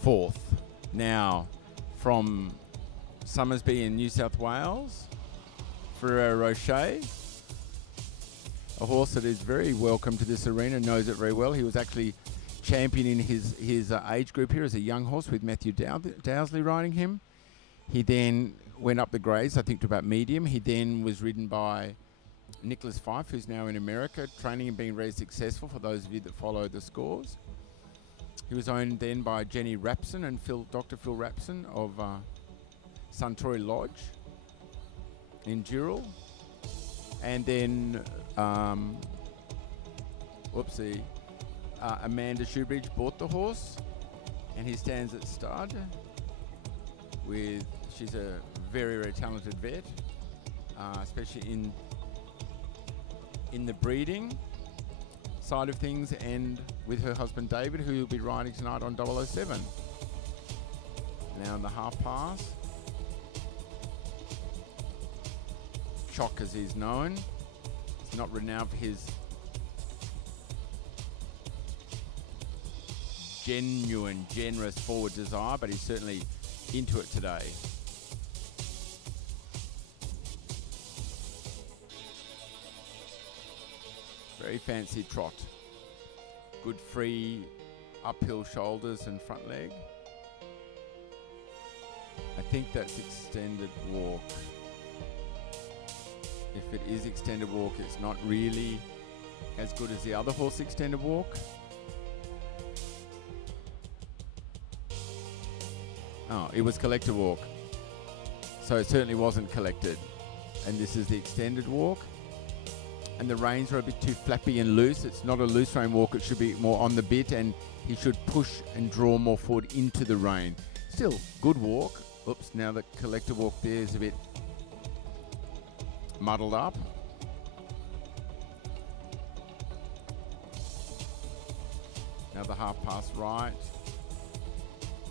fourth. Now, from Summersby in New South Wales, Ferrero Rocher, a horse that is very welcome to this arena, knows it very well. He was actually champion in his age group here as a young horse with Matthew Dowsley riding him. He then went up the grades, I think, to about medium. He then was ridden by Nicholas Fife, who's now in America, training and being very successful for those of you that follow the scores. He was owned then by Jenny Rapson and Dr. Phil Rapson of Suntory Lodge in Dural. And then, Amanda Shoobridge bought the horse, and he stands at stud with, she's a very, very talented vet, especially in the breeding side of things, and with her husband David, who will be riding tonight on 007. Now in the half pass, Chock as he's known. He's not renowned for his genuine, generous forward desire, but he's certainly into it today. Very fancy trot. Good free uphill shoulders and front leg. I think that's extended walk. If it is extended walk, it's not really as good as the other horse extended walk. Oh, it was collected walk. So it certainly wasn't collected. And this is the extended walk. And the reins are a bit too flappy and loose. It's not a loose rein walk. It should be more on the bit, and he should push and draw more forward into the rein. Still, good walk. Oops, now the collector walk there is a bit muddled up. Now the half pass right.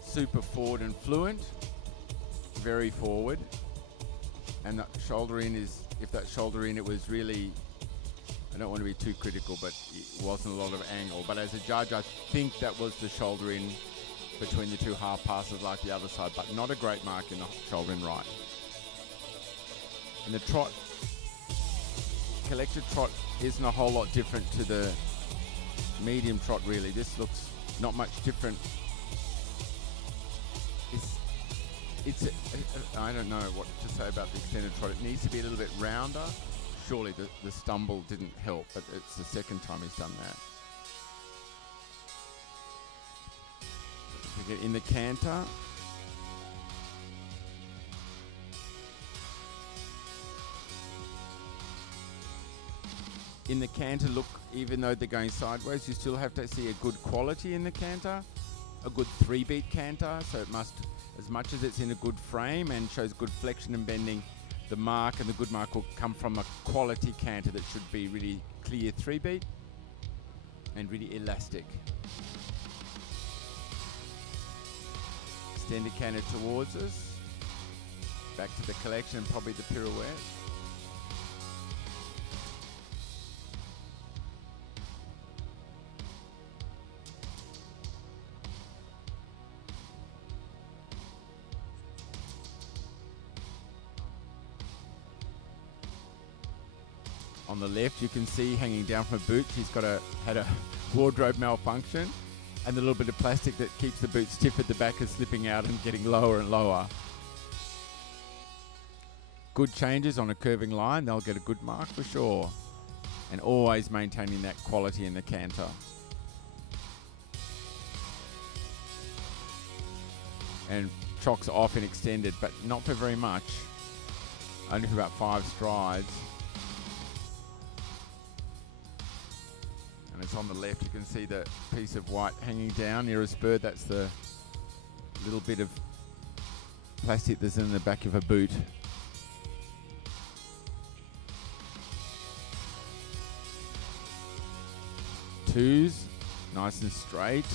Super forward and fluent. Very forward. And that shoulder in is, if that shoulder in, it was really, I don't want to be too critical, but it wasn't a lot of angle. But as a judge, I think that was the shoulder in between the two half passes like the other side, but not a great mark in the shoulder in right. And the trot, collected trot isn't a whole lot different to the medium trot really. This looks not much different. I don't know what to say about the extended trot. It needs to be a little bit rounder. Surely the stumble didn't help, but it's the second time he's done that. We get in the canter. In the canter, look, even though they're going sideways, you still have to see a good quality in the canter, a good 3-beat canter, so it must, as much as it's in a good frame and shows good flexion and bending, the mark and the good mark will come from a quality canter that should be really clear 3-beat and really elastic. Extended canter towards us, back to the collection and probably the pirouette. On the left, you can see hanging down from a boot, he's had a wardrobe malfunction, and the little bit of plastic that keeps the boot stiff at the back is slipping out and getting lower and lower. Good changes on a curving line, they'll get a good mark for sure. And always maintaining that quality in the canter. And Chock's off in extended, but not for very much. Only for about 5 strides. And it's on the left, you can see the piece of white hanging down near a spur. That's the little bit of plastic that's in the back of a boot. Twos, nice and straight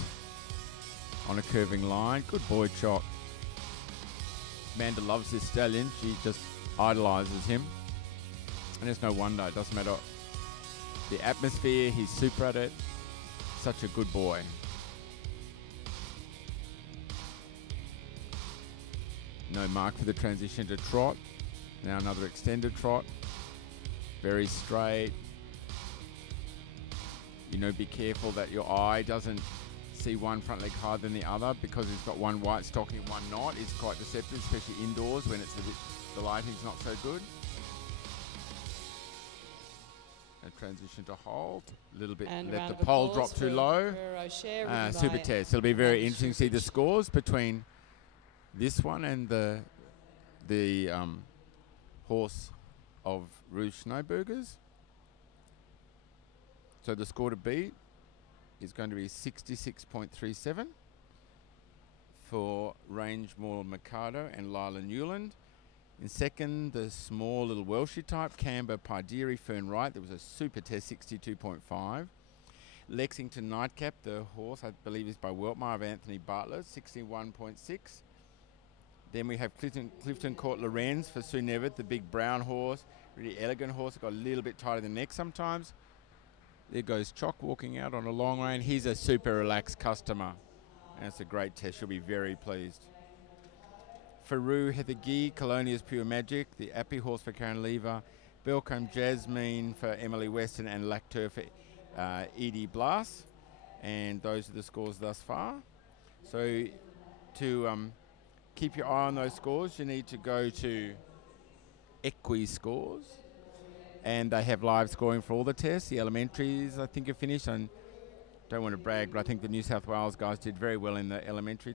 on a curving line. Good boy, Chock. Amanda loves this stallion. She just idolizes him. And it's no wonder, it doesn't matter the atmosphere, he's super at it. Such a good boy. No mark for the transition to trot. Now another extended trot. Very straight. You know, be careful that your eye doesn't see one front leg higher than the other, because it's got one white stocking and one not. It's quite deceptive, especially indoors when it's the lighting's not so good. And transition to hold. A little bit, and let the pole drop too low. Rocher, super test. It'll be very interesting to see the scores between this one and the horse of Rouge Snowburgers. So the score to beat is going to be 66.37 for Rangemore Mikado and Lila Newland. In second, the small little Welshie type, Canberra Pideri Fern Wright. There was a super test, 62.5. Lexington Nightcap, the horse I believe is by Weltmar of Anthony Bartlett, 61.6. Then we have Clifton Court Lorenz for Sue Nevitt, the big brown horse, really elegant horse. Got a little bit tighter than the neck sometimes. There goes Chock walking out on a long rein. He's a super relaxed customer. And it's a great test. She'll be very pleased. Ferrero, Heather Gee, Colonia's Pure Magic, the Appy horse for Karen Lever, Belcombe Jasmine for Emily Weston, and Lacteur for Edie Blas. And those are the scores thus far. So to keep your eye on those scores, you need to go to Equi Scores. And they have live scoring for all the tests. The elementaries, I think, are finished. And don't want to brag, but I think the New South Wales guys did very well in the elementary